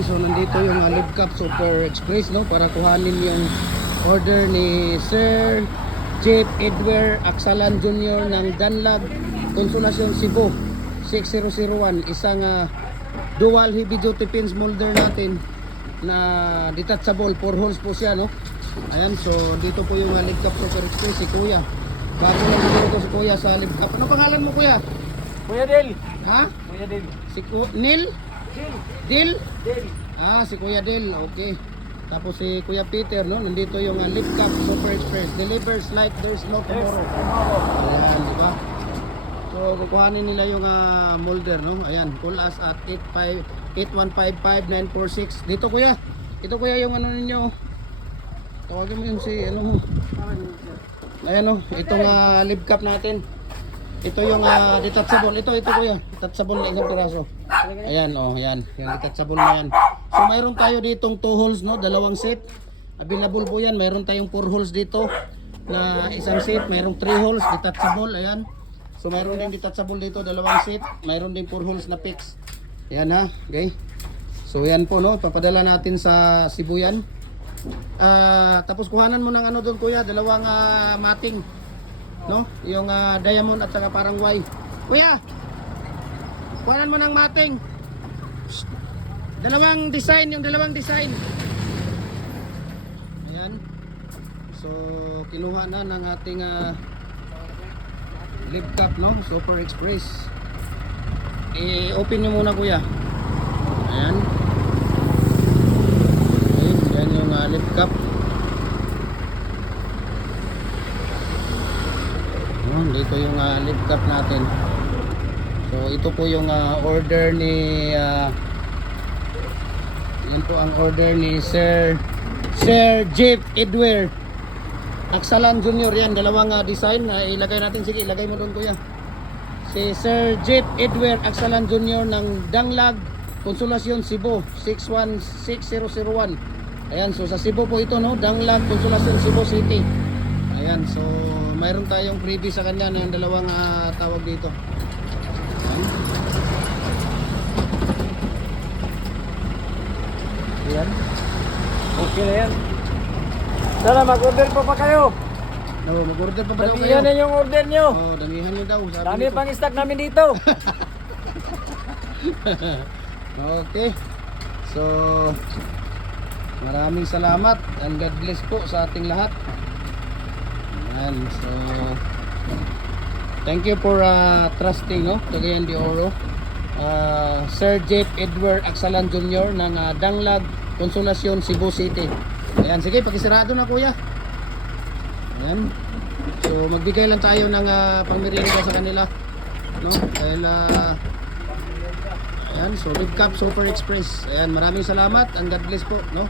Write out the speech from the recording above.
Ayan, so nandito yung Libcap Super Express, no, para kuhanin yung order ni Sir Jeep Edward Aksalan Jr. ng Dunlop Consolacion Cebu 6001, isang dual heavy duty pins molder natin na detachable, 4 holes po siya, no. Ayan, so dito po yung Libcap Super Express, si Kuya. Bago lang dito si Kuya sa Libcap. Ano pangalan mo, Kuya? Kuya Del. Ha? Kuya Del. Si Neil? Dil? Del. Ah, si Kuya Dil, okay. Tapos si Kuya Peter, no? Nandito yung Libcap Super Express. Delivers like there's no tomorrow. Ayan, di ba? So, kukuhanin nila yung molder, no? Ayan, call us at 8155-946. Dito, Kuya. Ito, Kuya, yung ano ninyo. Tawagin mo yun si, ano mo. Ayan, no? Itong Libcap natin. Ito yung detachable. Ito, Kuya. Detachable na isang piraso. Ayan, oh, ayan. Yung detachable na yan. So, mayroon tayo ditong 2 holes, no? Dalawang set. Available po yan. Mayroon tayong 4 holes dito na isang set. Mayroong 3 holes, detachable. Ayan. So, mayroon din detachable dito, dalawang set. Mayroon din 4 holes na fix. Ayan, ha. Okay. So, yan po, no? Papadala natin sa Cebu yan. Tapos, kuhanan mo ng ano doon, Kuya. Dalawang mating. No? Yung diamond at saka parang Y. Kuya! Kuhanan mo ng mating. Shh. Dalawang design, yung dalawang design. Ayan. So, kinuha na ng ating Libcap, no? Super Express. I-open nyo muna, Kuya. Ayan. Okay, yan yung Libcap. Dito yung Libcap natin. So ito po yung order ni yun po ang order ni Sir Jeep Edward Aksalan Jr. Yan, dalawang design na ilagay natin. Sige, ilagay mo doon, Kuya. Si Sir Jeep Edward Aksalan Jr. ng Dunlop Consolacion Cebu 616001. Ayan, so sa Cebu po ito, no? Dunlop Consolacion Cebu City. Ayan, so mayroon tayong freebie sa kanya na yung dalawang tawag dito. Ayan. Okay na yan. Sana mag-order pa kayo. No, mag-order pa ba daw kayo? Damihan na yung order nyo. Oh, damihan nyo daw. Sabi Dami nito. pang stock namin dito. Okay. So, maraming salamat and God bless po sa ating lahat. Ayan, so thank you for trusting, no? Cagayan de Oro. Sir Jeep Edward Aksalan Jr. ng Dunlop Consolacion Cebu City. Ayan, sige, pakisarado na, Kuya. Ayan. So magbigay lang tayo ng pangmerienda sa kanila, no? Dahil ayan, so Libcap Super Express. Ayan, maraming salamat and God bless po, no?